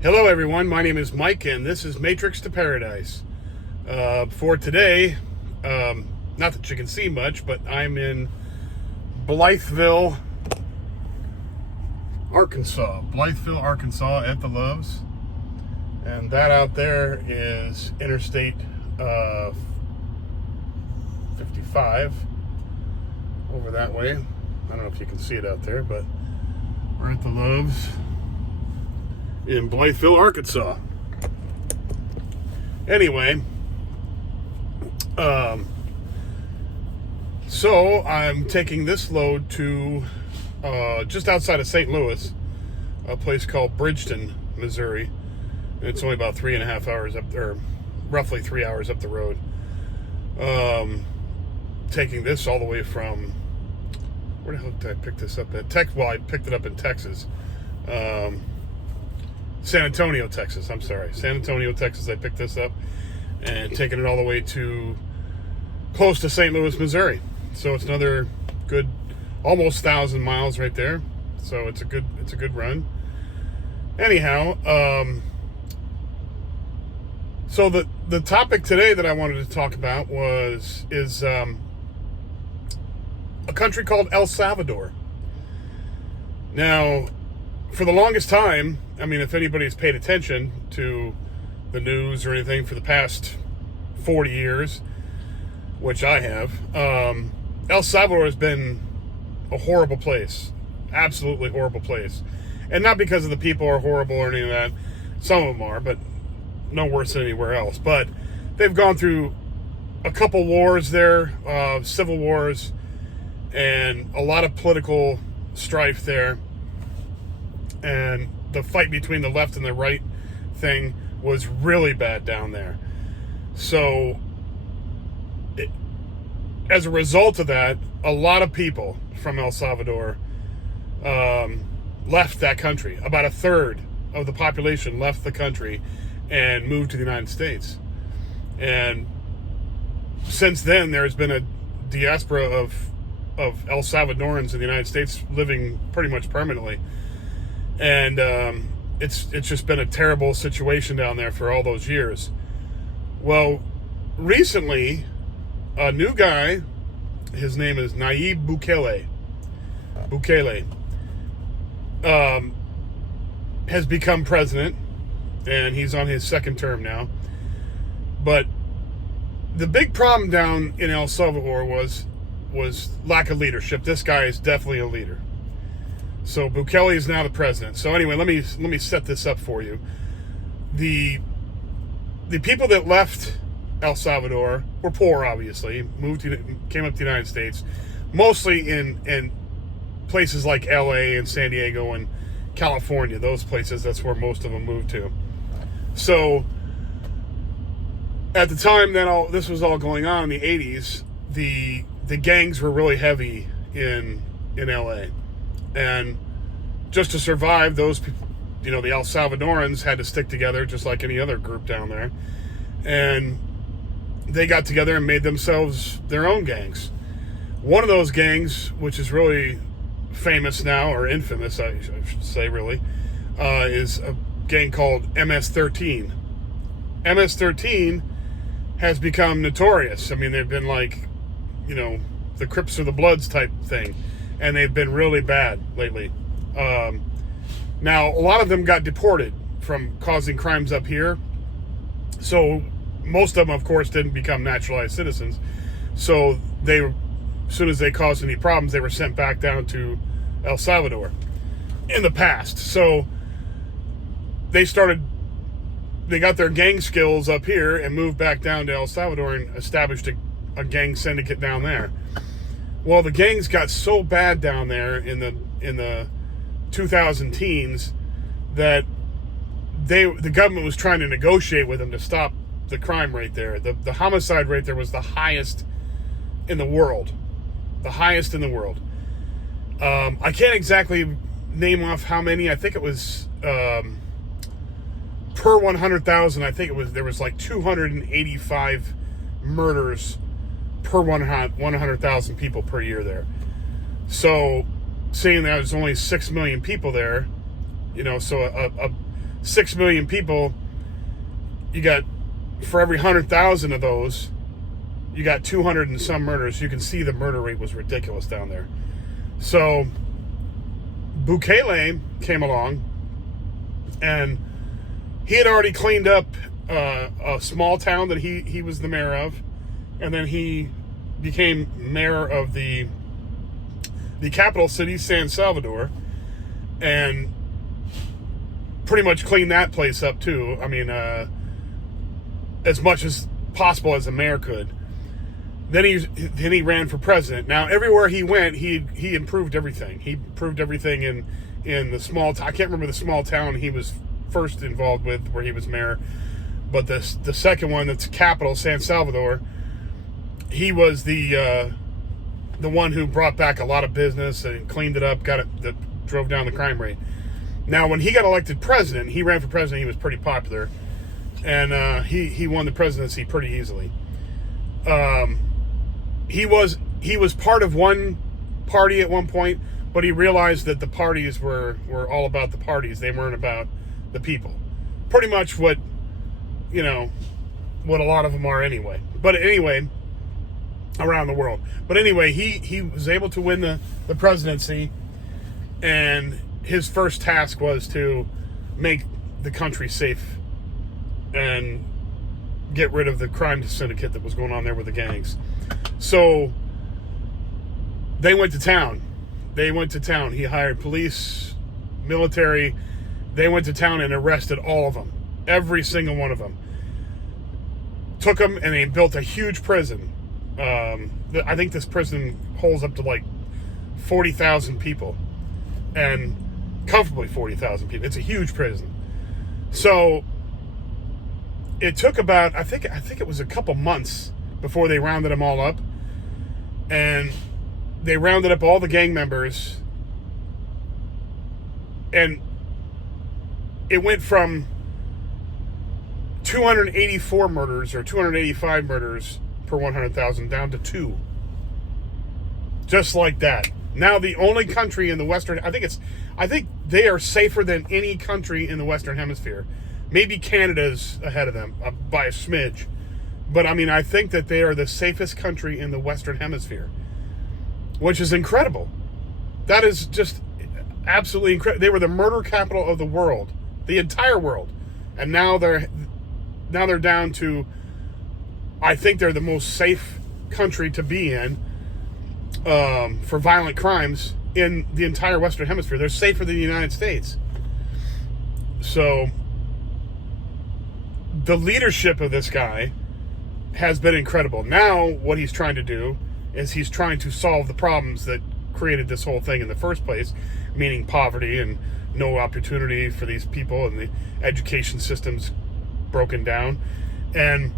Hello everyone, my name is Mike and this is Matrix to Paradise. For today, not that you can see much, but I'm in Blytheville, Arkansas. Blytheville, Arkansas at the Loves. And that out there is Interstate 55 over that way. I don't know if you can see it out there, but we're at the Loves in Blytheville, Arkansas. Anyway, so I'm taking this load to just outside of St. Louis, a place called Bridgeton, Missouri. It's only about 3.5 hours up there, roughly 3 hours up the road. Taking this all the way from, where the hell did I pick this up at? Well, I picked it up in Texas. San Antonio, Texas. I'm sorry. San Antonio, Texas. I picked this up and taking it all the way to close to St. Louis, Missouri. So it's another good, almost 1,000 miles right there. So it's a good run. Anyhow, so the topic today that I wanted to talk about is a country called El Salvador. Now, for the longest time, I mean, if anybody's paid attention to the news or anything for the past 40 years, which I have, El Salvador has been a horrible place. Absolutely horrible place. And not because of the people are horrible or any of that. Some of them are, but no worse than anywhere else. But they've gone through a couple wars there, civil wars, and a lot of political strife there. And the fight between the left and the right thing was really bad down there. So, as a result of that, a lot of people from El Salvador left that country. About a third of the population left the country and moved to the United States. And since then, there's been a diaspora of El Salvadorans in the United States living pretty much permanently. And it's just been a terrible situation down there for all those years. Well, recently, a new guy, his name is Nayib Bukele, has become president, and he's on his second term now. But the big problem down in El Salvador was lack of leadership. This guy is definitely a leader. So Bukele is now the president. So anyway, let me set this up for you. The people that left El Salvador were poor, obviously. Came up to the United States, mostly in places like LA and San Diego and California. Those places, that's where most of them moved to. So at the time that this was all going on in the 80s, the gangs were really heavy in LA. And just to survive, those people, the El Salvadorans had to stick together just like any other group down there. And they got together and made themselves their own gangs. One of those gangs, which is really famous now, or infamous, I should say, really, is a gang called MS-13. MS-13 has become notorious. I mean, they've been like, the Crips or the Bloods type thing. And they've been really bad lately. Now, a lot of them got deported from causing crimes up here. So most of them, of course, didn't become naturalized citizens. So as soon as they caused any problems, they were sent back down to El Salvador in the past. So they got their gang skills up here and moved back down to El Salvador and established a gang syndicate down there. Well, the gangs got so bad down there in the 2000 teens that the government was trying to negotiate with them to stop the crime rate there. The homicide rate there was the highest in the world. The highest in the world. I can't exactly name off how many. I think it was per 100,000. I think there was like 285 murders per 100,000 people per year there. So, seeing that there's only 6 million people there, so a 6 million people, you got, for every 100,000 of those, you got 200 and some murders. You can see the murder rate was ridiculous down there. So Bukele came along, and he had already cleaned up a small town that he was the mayor of, and then he became mayor of the capital city, San Salvador, and pretty much cleaned that place up too. I mean, as much as possible as a mayor could. Then he ran for president. Now everywhere he went, he improved everything. He improved everything in the small town. I can't remember the small town he was first involved with where he was mayor, but the second one, that's capital, San Salvador, he was the one who brought back a lot of business and cleaned it up, drove down the crime rate. Now, when he got elected president, he ran for president. He was pretty popular, and he won the presidency pretty easily. He was part of one party at one point, but he realized that the parties were all about the parties. They weren't about the people. Pretty much what a lot of them are anyway. But anyway, around the world. But anyway, he was able to win the presidency, and his first task was to make the country safe and get rid of the crime syndicate that was going on there with the gangs. So they went to town. He hired police, military. They went to town and arrested all of them. Every single one of them. Took them, and they built a huge prison. I think this prison holds up to like 40,000 people. And comfortably 40,000 people. It's a huge prison. So it took about, I think it was a couple months before they rounded them all up. And they rounded up all the gang members. And it went from 284 murders or 285 murders per 100,000 down to 2. Just like that. Now the only country in the Western, I think they are safer than any country in the Western Hemisphere. Maybe Canada's ahead of them by a smidge. But I mean, I think that they are the safest country in the Western Hemisphere, which is incredible. That is just absolutely incredible. They were the murder capital of the world, the entire world. And now they're down to, I think they're the most safe country to be in for violent crimes in the entire Western Hemisphere. They're safer than the United States. So the leadership of this guy has been incredible. Now what he's trying to do is he's trying to solve the problems that created this whole thing in the first place, meaning poverty and no opportunity for these people, and the education system's broken down. And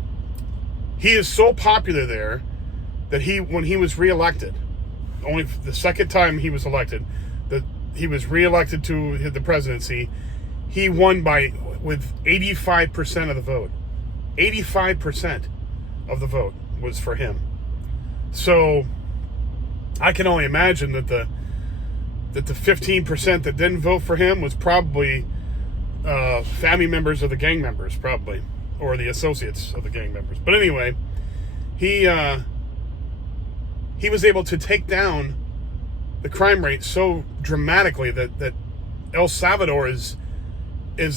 he is so popular there that when he was reelected, only the second time he was elected, that he was reelected to the presidency, he won with 85% of the vote. 85% of the vote was for him. So I can only imagine that the 15% that didn't vote for him was probably family members of the gang members, probably, or the associates of the gang members. But anyway, he was able to take down the crime rate so dramatically that El Salvador is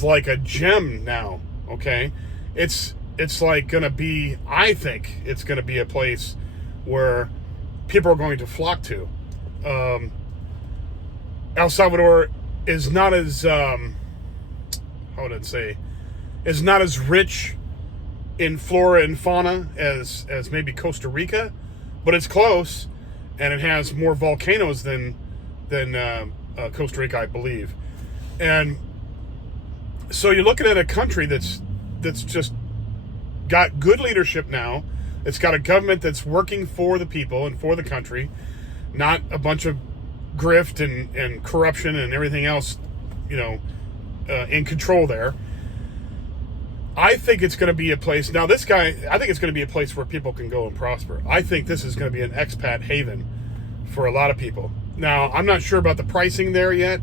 like a gem now. Okay, it's like gonna be. I think it's gonna be a place where people are going to flock to. El Salvador is not as is not as rich in flora and fauna as maybe Costa Rica, but it's close, and it has more volcanoes than Costa Rica, I believe. And so you're looking at a country that's just got good leadership now. It's got a government that's working for the people and for the country, not a bunch of grift and corruption and everything else, in control there. I think it's going to be a place. Now, I think it's going to be a place where people can go and prosper. I think this is going to be an expat haven for a lot of people. Now, I'm not sure about the pricing there yet.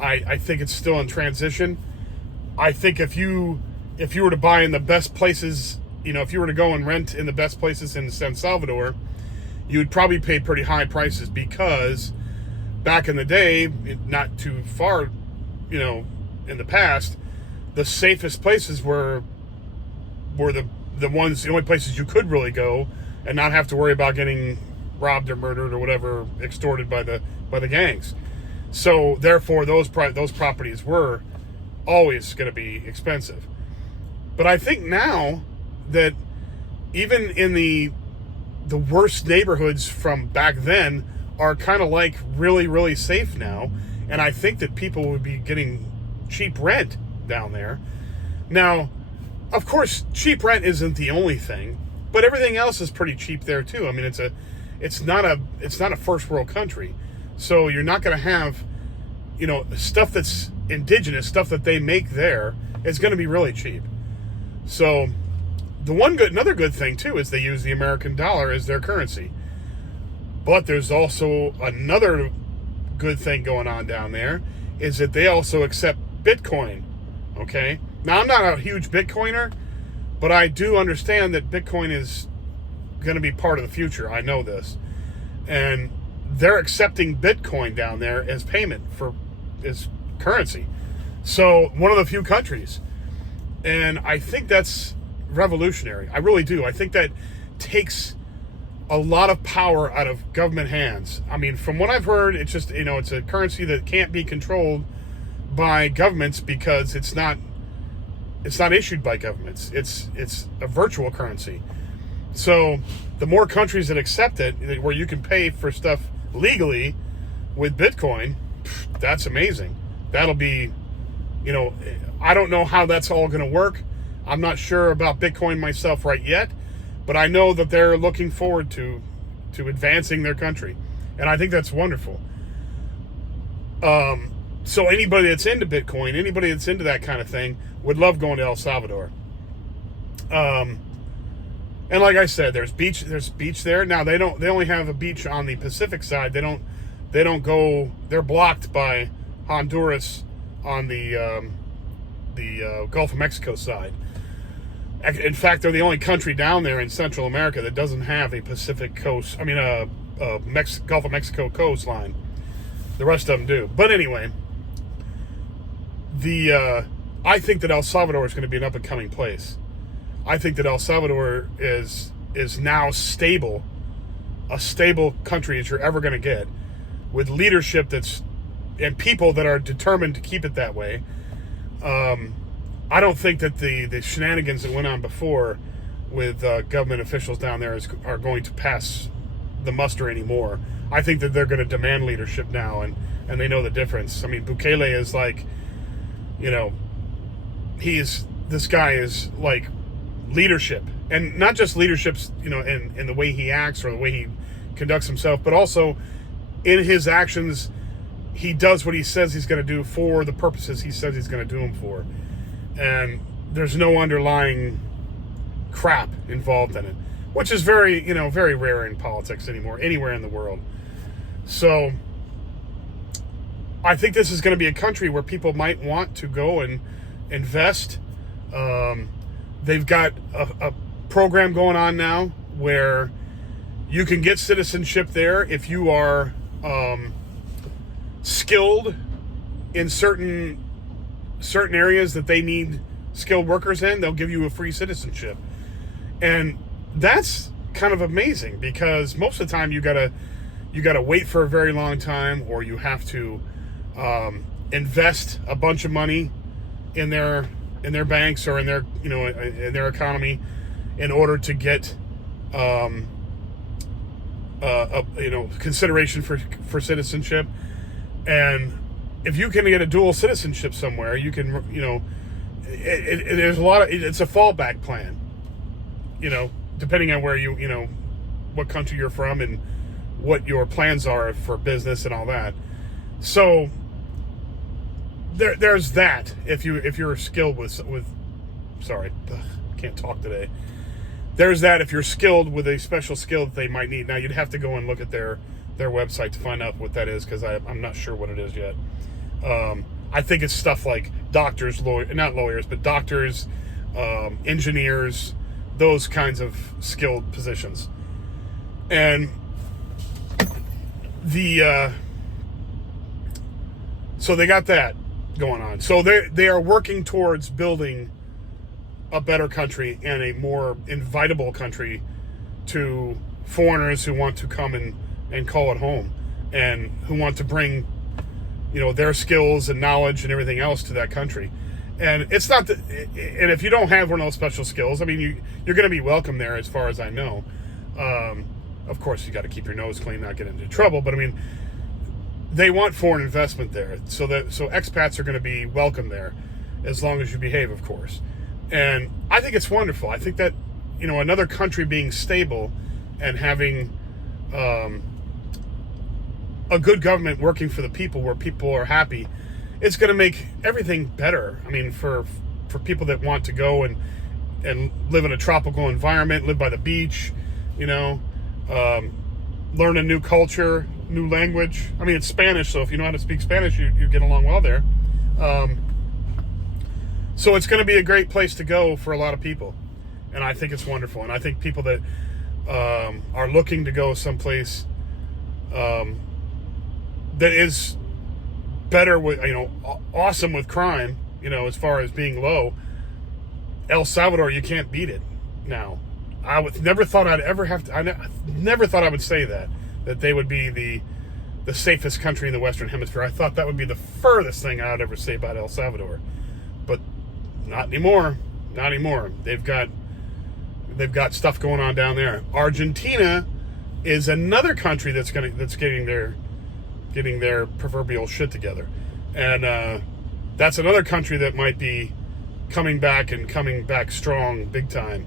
I think it's still in transition. I think if you were to buy in the best places, if you were to go and rent in the best places in San Salvador, you would probably pay pretty high prices, because back in the day, not too far, in the past, the safest places were the only places you could really go and not have to worry about getting robbed or murdered or whatever, extorted by the gangs. So therefore, those properties were always going to be expensive. But I think now that even in the worst neighborhoods from back then are kind of like really, really safe now. And I think that people would be getting cheap rent down there. Now, of course, cheap rent isn't the only thing, but everything else is pretty cheap there too. I mean, it's not a first world country. So you're not going to have, stuff that's indigenous, stuff that they make there is going to be really cheap. So another good thing too is they use the American dollar as their currency. But there's also another good thing going on down there, is that they also accept Bitcoin. Okay? Now, I'm not a huge Bitcoiner, but I do understand that Bitcoin is going to be part of the future. I know this. And they're accepting Bitcoin down there as payment as currency. So, one of the few countries. And I think that's revolutionary. I really do. I think that takes a lot of power out of government hands. I mean, from what I've heard, it's just, it's a currency that can't be controlled by governments, because it's not issued by governments. It's a virtual currency. So the more countries that accept it, where you can pay for stuff legally with Bitcoin, that's amazing. That'll be, I don't know how that's all going to work. I'm not sure about Bitcoin myself right yet, but I know that they're looking forward to advancing their country. And I think that's wonderful. So anybody that's into Bitcoin, anybody that's into that kind of thing, would love going to El Salvador. And like I said, there's beach there. Now they only have a beach on the Pacific side. They don't go, they're blocked by Honduras on the Gulf of Mexico side. In fact, they're the only country down there in Central America that doesn't have a Pacific coast. I mean, Gulf of Mexico coastline. The rest of them do. But anyway, I think that El Salvador is going to be an up and coming place. I think that El Salvador is now stable, a stable country as you're ever going to get, with leadership and people that are determined to keep it that way. I don't think that the shenanigans that went on before with government officials down there are going to pass the muster anymore. I think that they're going to demand leadership now, and they know the difference. I mean, Bukele is like, this guy is like leadership, and not just leaderships, in the way he acts or the way he conducts himself, but also in his actions. He does what he says he's going to do for the purposes he says he's going to do them for. And there's no underlying crap involved in it, which is very, very rare in politics anywhere in the world. So I think this is going to be a country where people might want to go and invest. They've got a program going on now where you can get citizenship there if you are skilled in certain areas that they need skilled workers in. They'll give you a free citizenship. And that's kind of amazing, because most of the time you gotta wait for a very long time, or you have to invest a bunch of money in their banks or in their in their economy in order to get consideration for citizenship. And if you can get a dual citizenship somewhere, you can, there's a lot of, it's a fallback plan, depending on where what country you're from and what your plans are for business and all that. So there's that. If you're skilled with sorry, can't talk today. There's that if you're skilled with a special skill that they might need. Now you'd have to go and look at their website to find out what that is, because I'm not sure what it is yet. I think it's stuff like doctors, not lawyers, but doctors, engineers, those kinds of skilled positions. And so they got that going on. So they are working towards building a better country and a more invitable country to foreigners who want to come and call it home, and who want to bring, their skills and knowledge and everything else to that country. And it's not that, and if you don't have one of those special skills, I mean, you're going to be welcome there, as far as I know. Of course, you got to keep your nose clean, not get into trouble. But I mean, they want foreign investment there, so expats are going to be welcome there, as long as you behave, of course. And I think it's wonderful. I think that another country being stable and having a good government working for the people, where people are happy, it's going to make everything better. I mean, for people that want to go and live in a tropical environment, live by the beach, learn a new culture, new language. I mean, it's Spanish, so if you know how to speak Spanish, you get along well there. So it's going to be a great place to go for a lot of people, and I think it's wonderful. And I think people that are looking to go someplace that is better with, awesome with crime, as far as being low, El Salvador, you can't beat it now. I never thought I'd ever have to. I never thought I would say that they would be the safest country in the Western Hemisphere. I thought that would be the furthest thing I'd ever say about El Salvador, but not anymore. Not anymore. They've got stuff going on down there. Argentina is another country that's getting their proverbial shit together, and that's another country that might be coming back strong, big time.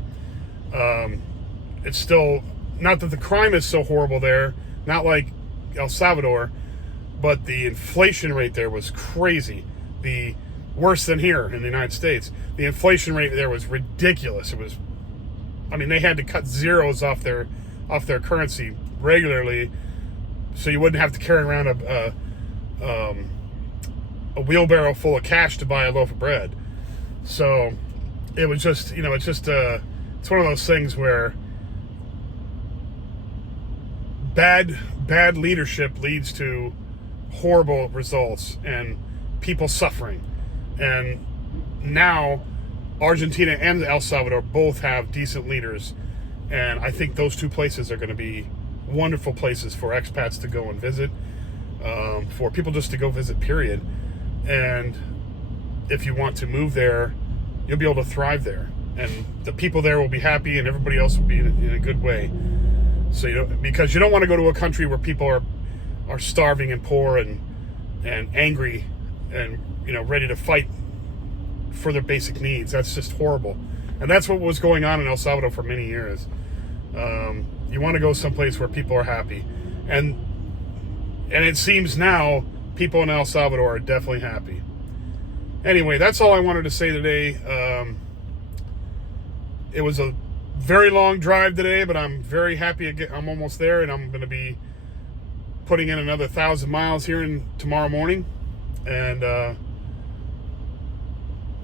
It's still not that the crime is so horrible there, not like El Salvador, but the inflation rate there was crazy. The worse than here in the United States. The inflation rate there was ridiculous. They had to cut zeros off their currency regularly, so you wouldn't have to carry around a wheelbarrow full of cash to buy a loaf of bread. So it was just, it's one of those things where bad leadership leads to horrible results and people suffering. And now Argentina and El Salvador both have decent leaders, and I think those two places are going to be wonderful places for expats to go and visit, for people just to go visit, period. And if you want to move there, you'll be able to thrive there, and the people there will be happy, and everybody else will be in a good way. So because you don't want to go to a country where people are starving and poor and angry and ready to fight for their basic needs. That's just horrible, and that's what was going on in El Salvador for many years. You want to go someplace where people are happy, and it seems now people in El Salvador are definitely happy. Anyway, that's all I wanted to say today. It was a very long drive today, but I'm very happy. I'm almost there, and I'm going to be putting in another 1,000 miles here tomorrow morning, and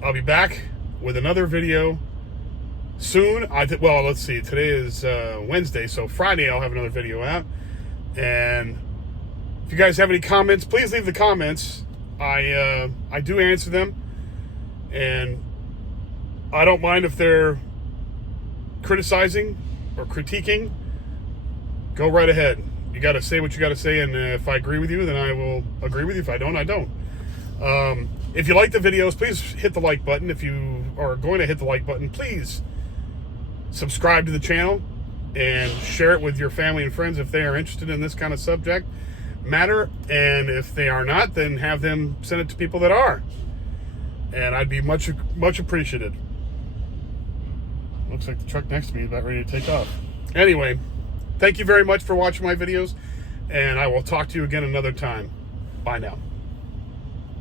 I'll be back with another video soon. Well, let's see. Today is Wednesday, so Friday I'll have another video out. And if you guys have any comments, please leave the comments. I do answer them, and I don't mind if they're criticizing or critiquing. Go right ahead. You got to say what you got to say, and if I agree with you, then I will agree with you. If I don't, I don't. If you like the videos, please hit the like button. If you are going to hit the like button, please subscribe to the channel and share it with your family and friends if they are interested in this kind of subject matter. And if they are not, then have them send it to people that are. And I'd be much appreciated. Looks like the truck next to me is about ready to take off. Anyway, thank you very much for watching my videos, and I will talk to you again another time. Bye now.